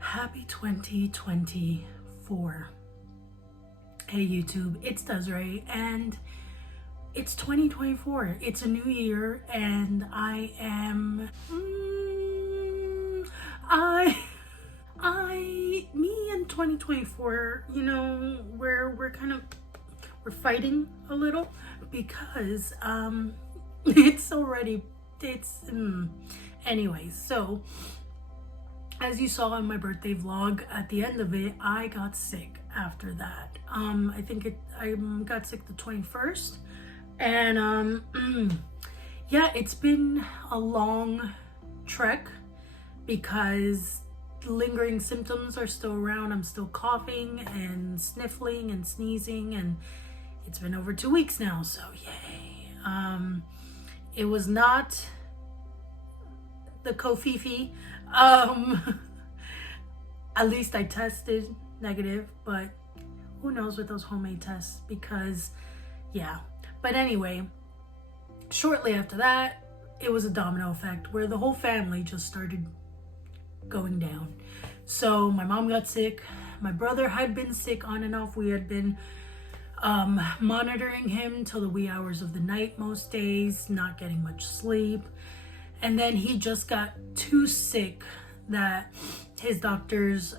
Happy 2024. Hey YouTube, it's Desiree and it's 2024. It's a new year and I am me and 2024, you know, we're fighting a little because anyways, so as you saw in my birthday vlog, at the end of it, I got sick after that. I got sick the 21st. And yeah, it's been a long trek because lingering symptoms are still around. I'm still coughing and sniffling and sneezing, and it's been over 2 weeks now, so yay. It was not the Kofifi. At least I tested negative, but who knows with those homemade tests, because yeah. But anyway, shortly after that, it was a domino effect where the whole family just started going down. So my mom got sick, my brother had been sick on and off. We had been monitoring him till the wee hours of the night most days, not getting much sleep. And then he just got too sick that his doctors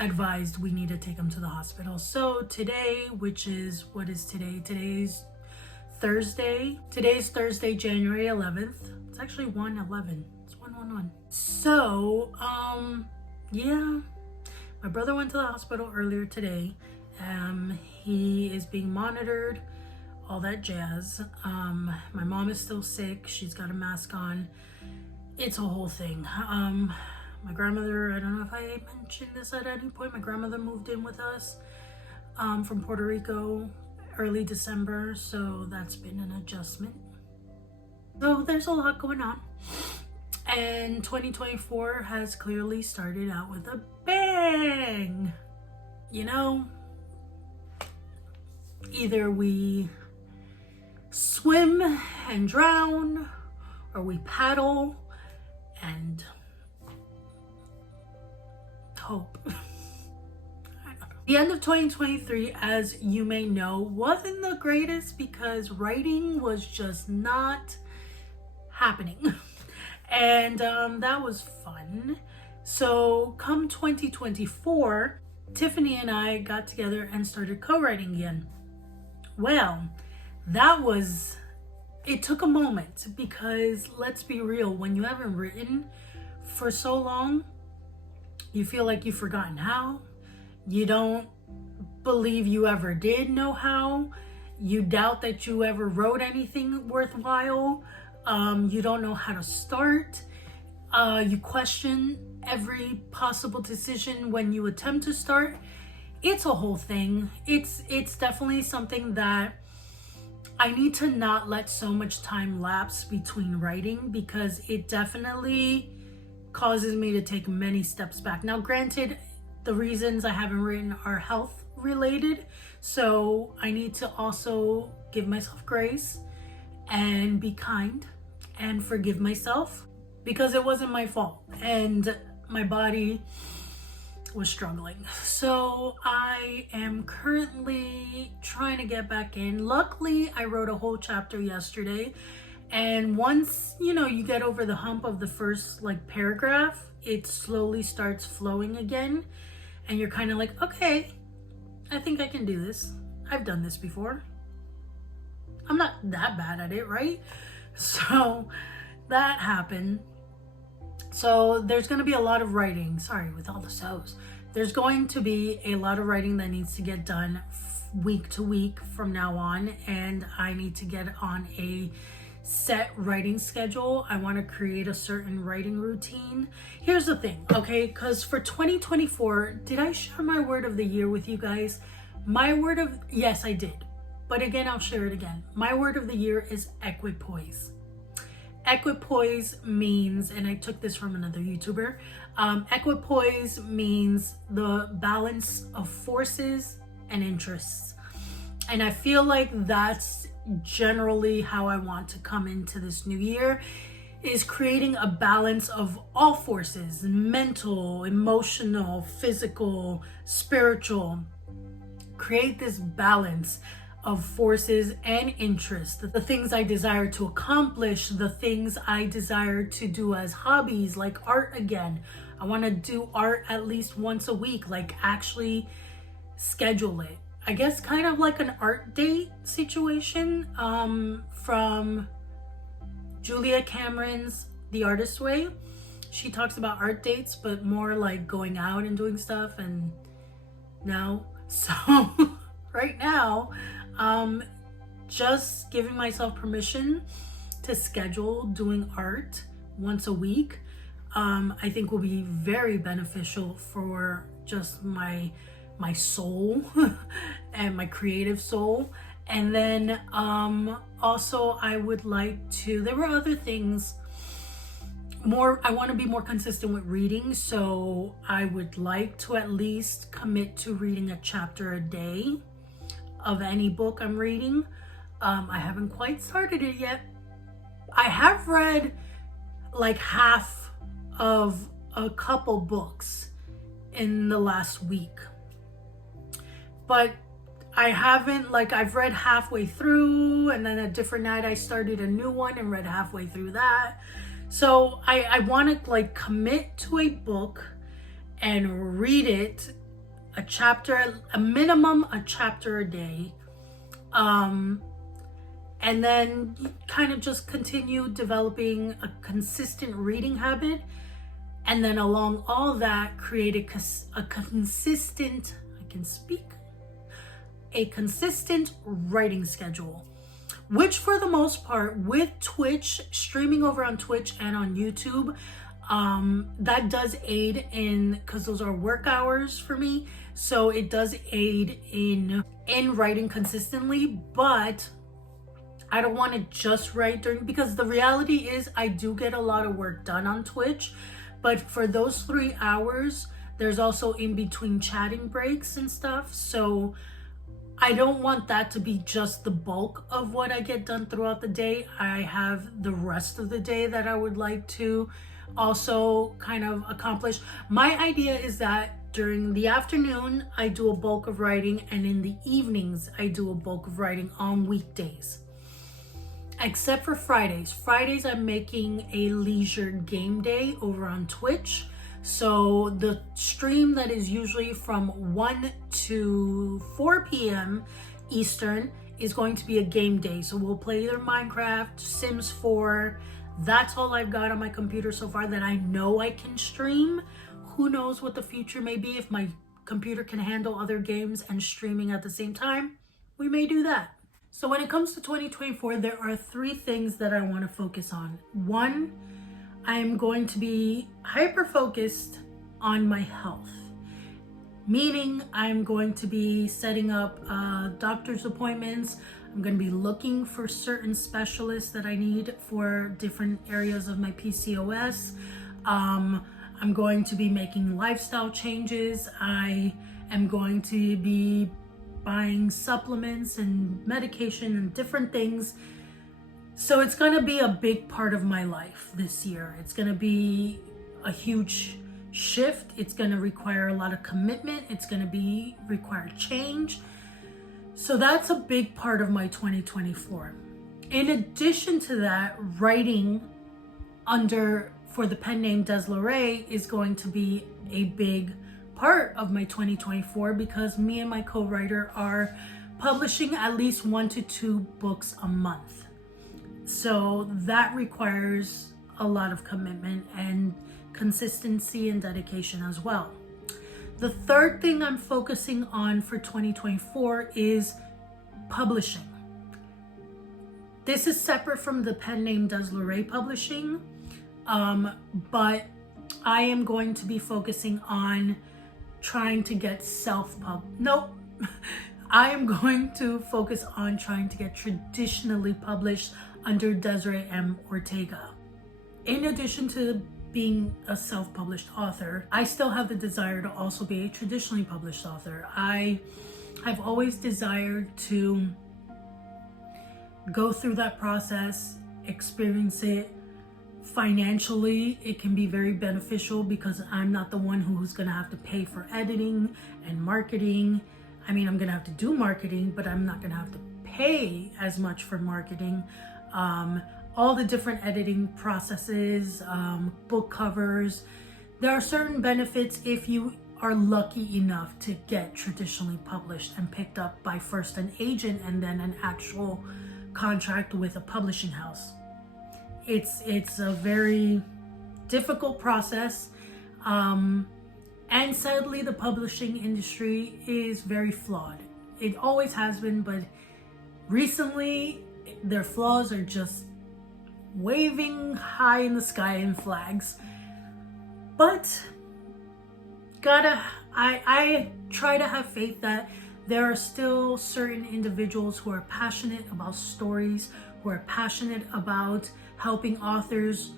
advised we need to take him to the hospital. So today, what is today? Today's Thursday. Today's Thursday, January 11th. It's actually 1/11. It's 1/11. So, yeah, my brother went to the hospital earlier today. He is being monitored, all that jazz. My mom is still sick. She's got a mask on. It's a whole thing. My grandmother, I don't know if I mentioned this at any point, my grandmother moved in with us from Puerto Rico early December, so that's been an adjustment. So there's a lot going on. And 2024 has clearly started out with a bang. You know, either we swim and drown, or we paddle and hope. I don't know. The end of 2023, as you may know, wasn't the greatest because writing was just not happening. And that was fun. So come 2024, Tiffany and I got together and started co-writing again. Well, it took a moment, because let's be real, when you haven't written for so long, you feel like you've forgotten how. You don't believe you ever did know how. You doubt that you ever wrote anything worthwhile. You don't know how to start. You question every possible decision when you attempt to start. It's a whole thing. It's definitely something that I need to not let so much time lapse between writing, because it definitely causes me to take many steps back. Now, granted, the reasons I haven't written are health related, so I need to also give myself grace and be kind and forgive myself, because it wasn't my fault and my body was struggling. So I am currently trying to get back in. Luckily, I wrote a whole chapter yesterday, and once you get over the hump of the first paragraph, it slowly starts flowing again, and you're kind of like, okay, I think I can do this. I've done this before. I'm not that bad at it, right? So that happened. So there's going to be a lot of writing. Sorry, with all the so's. There's going to be a lot of writing that needs to get done week to week from now on, and I need to get on a set writing schedule. I want to create a certain writing routine. Here's the thing, okay? Because for 2024, did I share my word of the year with you guys? Yes, I did. But again, I'll share it again. My word of the year is equipoise. Equipoise means, and I took this from another YouTuber, equipoise means the balance of forces and interests. And I feel like that's generally how I want to come into this new year is creating a balance of all forces: mental, emotional, physical, spiritual. Create this balance of forces and interests, the things I desire to accomplish, the things I desire to do as hobbies, like art again. I want to do art at least once a week, like actually schedule it. I guess kind of like an art date situation from Julia Cameron's The Artist's Way. She talks about art dates, but more like going out and doing stuff. And no, so right now, just giving myself permission to schedule doing art once a week, I think will be very beneficial for just my soul and my creative soul. And then also I would like to, there were other things more, I want to be more consistent with reading, so I would like to at least commit to reading a chapter a day of any book I'm reading. I haven't quite started it yet. I have read like half of a couple books in the last week, but I haven't, like, I've read halfway through, and then a different night I started a new one and read halfway through that. So I want to like commit to a book and read it a chapter, a minimum a chapter a day, and then kind of just continue developing a consistent reading habit, and then along all that create a consistent, I can speak, a consistent writing schedule, which for the most part with Twitch, streaming over on Twitch and on YouTube, that does aid in, because those are work hours for me, so it does aid in writing consistently. But I don't want to just write during, because the reality is I do get a lot of work done on Twitch, but for those 3 hours there's also in between chatting breaks and stuff, so I don't want that to be just the bulk of what I get done throughout the day. I have the rest of the day that I would like to also kind of accomplish. My idea is that during the afternoon, I do a bulk of writing, and in the evenings, I do a bulk of writing on weekdays. Except for Fridays. Fridays, I'm making a leisure game day over on Twitch. So the stream that is usually from 1 to 4 p.m. Eastern is going to be a game day. So we'll play either Minecraft, Sims 4. That's all I've got on my computer so far that I know I can stream. Who knows what the future may be. If my computer can handle other games and streaming at the same time, we may do that. So when it comes to 2024, there are 3 things that I want to focus on. 1, I'm going to be hyper focused on my health, meaning I'm going to be setting up doctor's appointments. I'm going to be looking for certain specialists that I need for different areas of my PCOS. I'm going to be making lifestyle changes. I am going to be buying supplements and medication and different things. So it's going to be a big part of my life this year. It's going to be a huge shift. It's going to require a lot of commitment. It's going to require change. So that's a big part of my 2024. In addition to that, writing for the pen name Desiree is going to be a big part of my 2024, because me and my co-writer are publishing at least 1 to 2 books a month. So that requires a lot of commitment and consistency and dedication as well. The third thing I'm focusing on for 2024 is publishing. This is separate from the pen name Desiree publishing, but I am going to be focusing on trying to get I am going to focus on trying to get traditionally published under DesireeMOrtega. In addition to being a self-published author, I still have the desire to also be a traditionally published author. I have always desired to go through that process, experience it. Financially, it can be very beneficial because I'm not the one who's gonna have to pay for editing and marketing. I mean, I'm gonna have to do marketing, but I'm not gonna have to pay as much for marketing. All the different editing processes, book covers. There are certain benefits if you are lucky enough to get traditionally published and picked up by first an agent and then an actual contract with a publishing house. It's a very difficult process, and sadly the publishing industry is very flawed. It always has been, but recently their flaws are just waving high in the sky in flags. But I try to have faith that there are still certain individuals who are passionate about stories, who are passionate about helping authors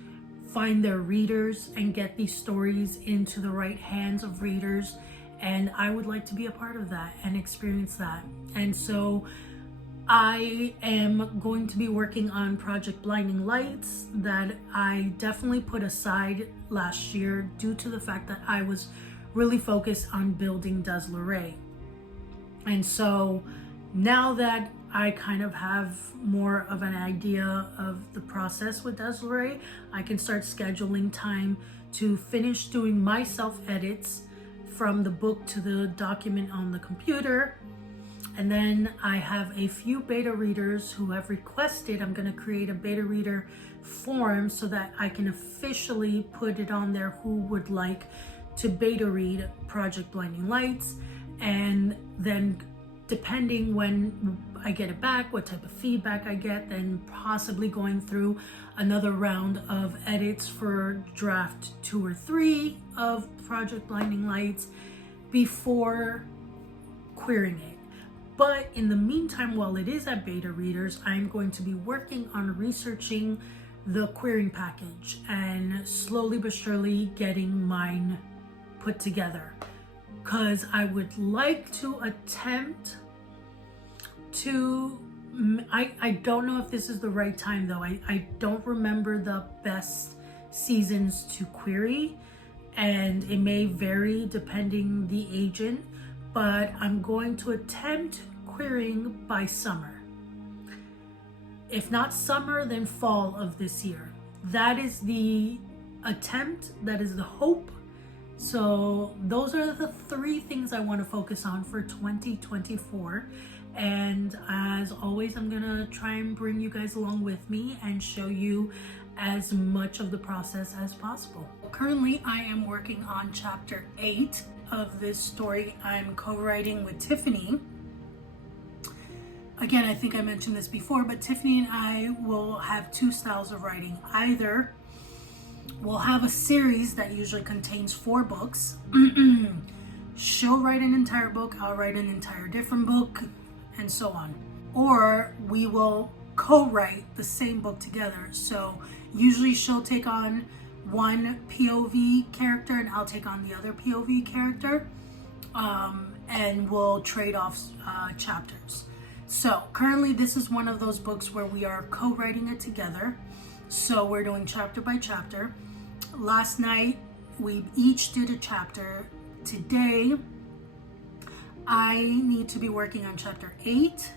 find their readers and get these stories into the right hands of readers. And I would like to be a part of that and experience that. And so I am going to be working on Project Blinding Lights that I definitely put aside last year due to the fact that I was really focused on building Desiree. And so now that I kind of have more of an idea of the process with Desiree, I can start scheduling time to finish doing my self edits from the book to the document on the computer. And then I have a few beta readers who have requested, I'm going to create a beta reader form so that I can officially put it on there who would like to beta read Project Blinding Lights. And then depending when I get it back, what type of feedback I get, then possibly going through another round of edits for draft 2 or 3 of Project Blinding Lights before querying it. But in the meantime, while it is at beta readers, I'm going to be working on researching the querying package and slowly but surely getting mine put together. Because I would like to attempt to, I don't know if this is the right time though. I don't remember the best seasons to query, and it may vary depending the agent, but I'm going to attempt querying by summer. If not summer, then fall of this year. That is the attempt, that is the hope. So those are the 3 things I want to focus on for 2024. And as always, I'm gonna try and bring you guys along with me and show you as much of the process as possible. Currently, I am working on chapter 8 of this story I'm co-writing with Tiffany. Again, I think I mentioned this before, but Tiffany and I will have 2 styles of writing. Either we'll have a series that usually contains 4 books. She'll write an entire book, I'll write an entire different book, and so on. Or we will co-write the same book together. So usually she'll take on one POV character and I'll take on the other POV character, and we'll trade off chapters. So currently this is one of those books where we are co-writing it together. So we're doing chapter by chapter. Last night we each did a chapter. Today I need to be working on chapter 8.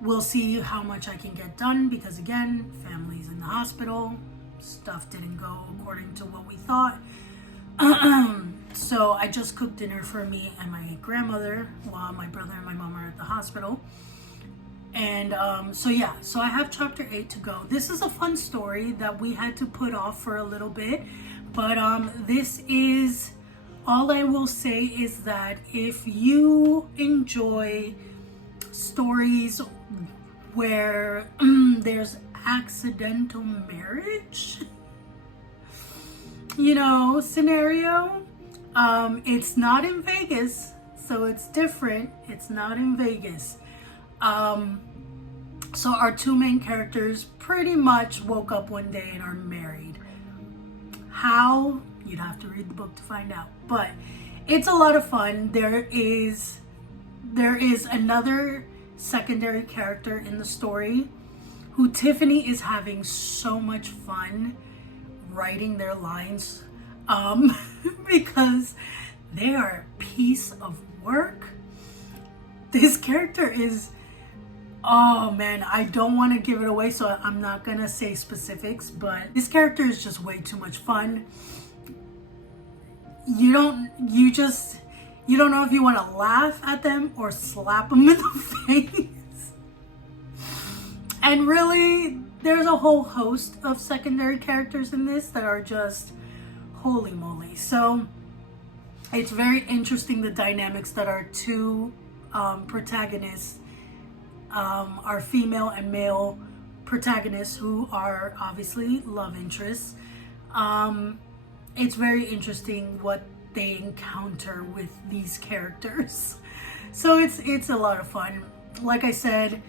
We'll see how much I can get done because again, family's in the hospital. Stuff didn't go according to what we thought. So I just cooked dinner for me and my grandmother while my brother and my mom are at the hospital. And so I have chapter 8 to go. This is a fun story that we had to put off for a little bit, but this is, all I will say is that if you enjoy stories where there's accidental marriage, scenario, it's not in Vegas, so it's different. It's not in Vegas. So our 2 main characters pretty much woke up one day and are married. How? You'd have to read the book to find out. But it's a lot of fun. There is another secondary character in the story, who Tiffany is having so much fun writing their lines, because they are a piece of work. This character is, oh man, I don't want to give it away, so I'm not gonna say specifics, but this character is just way too much fun. You don't know if you want to laugh at them or slap them in the face. And really, there's a whole host of secondary characters in this that are just holy moly. So it's very interesting, the dynamics that our two protagonists, our female and male protagonists, who are obviously love interests. It's very interesting what they encounter with these characters. So it's a lot of fun. Like I said,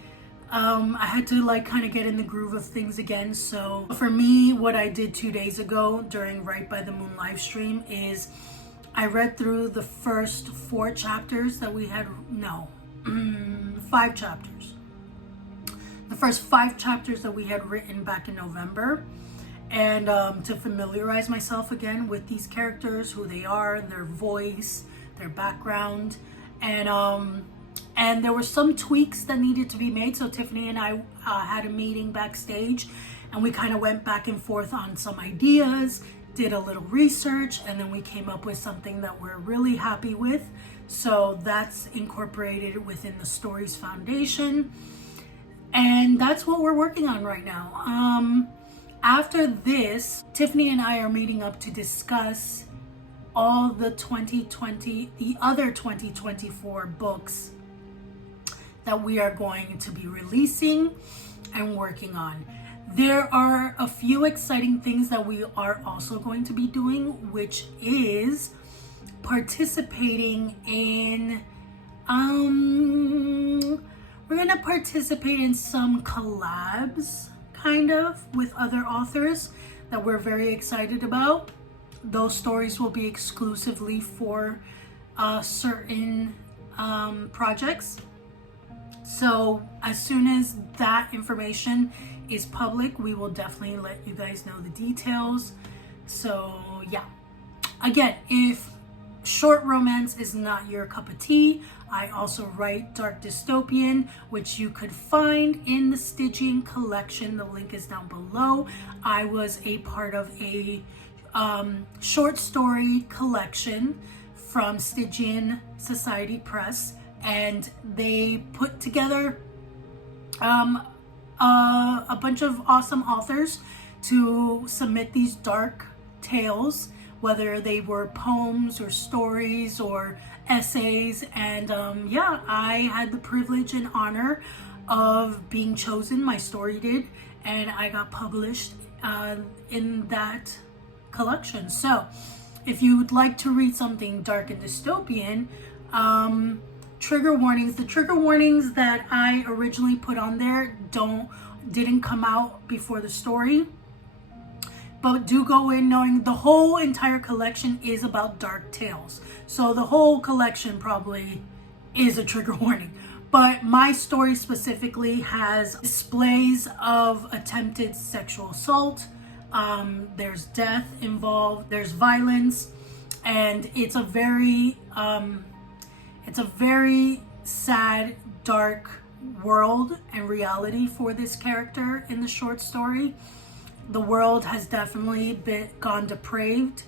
I had to like kind of get in the groove of things again. So for me, what I did 2 days ago during Right by the Moon live stream is I read through the first 4 chapters that we had, 5 chapters. The first 5 chapters that we had written back in November. And to familiarize myself again with these characters, who they are, their voice, their background, and there were some tweaks that needed to be made. So Tiffany and I had a meeting backstage, and we kind of went back and forth on some ideas, did a little research, and then we came up with something that we're really happy with. So that's incorporated within the story's foundation, and that's what we're working on right now. After this, Tiffany and I are meeting up to discuss all the other 2024 books that we are going to be releasing and working on. There are a few exciting things that we are also going to be doing, which is participating in, we're going to participate in some collabs, kind of, with other authors that we're very excited about. Those stories will be exclusively for certain projects. So as soon as that information is public, we will definitely let you guys know the details. So yeah, again, if short romance is not your cup of tea, I also write dark dystopian, which you could find in the Stygian collection. The link is down below. I was a part of a short story collection from Stygian Society Press, and they put together a bunch of awesome authors to submit these dark tales, whether they were poems or stories or essays. And yeah, I had the privilege and honor of being chosen. My story did, and I got published in that collection. So if you would like to read something dark and dystopian, trigger warnings. The trigger warnings that I originally put on there didn't come out before the story, but do go in knowing the whole entire collection is about dark tales. So the whole collection probably is a trigger warning. But my story specifically has displays of attempted sexual assault. There's death involved. There's violence, and it's a very sad, dark world and reality for this character in the short story. The world has definitely gone depraved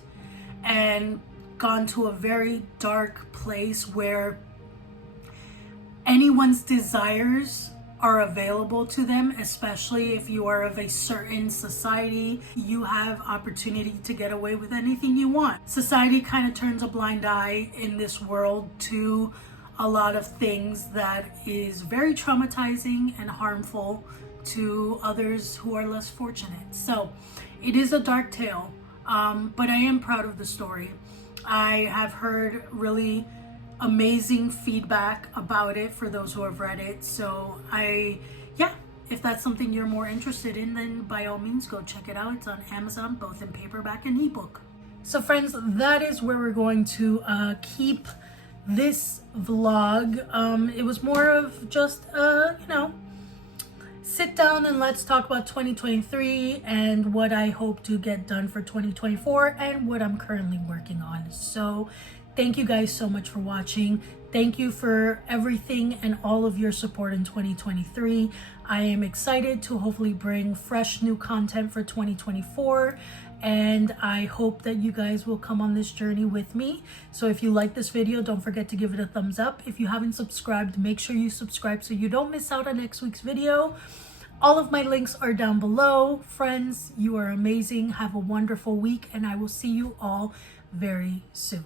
and gone to a very dark place where anyone's desires are available to them, especially if you are of a certain society. You have opportunity to get away with anything you want. Society kind of turns a blind eye in this world to a lot of things that is very traumatizing and harmful to others who are less fortunate. So it is a dark tale, but I am proud of the story. I have heard really amazing feedback about it for those who have read it. So if that's something you're more interested in, then by all means go check it out. It's on Amazon, both in paperback and ebook. So friends, that is where we're going to keep this vlog. It was more of just, you know, sit down and let's talk about 2023 and what I hope to get done for 2024 and what I'm currently working on. So thank you guys so much for watching. Thank you for everything and all of your support in 2023. I am excited to hopefully bring fresh new content for 2024, and I hope that you guys will come on this journey with me. So if you like this video, don't forget to give it a thumbs up. If you haven't subscribed, make sure you subscribe so you don't miss out on next week's video. All of my links are down below. Friends, you are amazing. Have a wonderful week, and I will see you all very soon.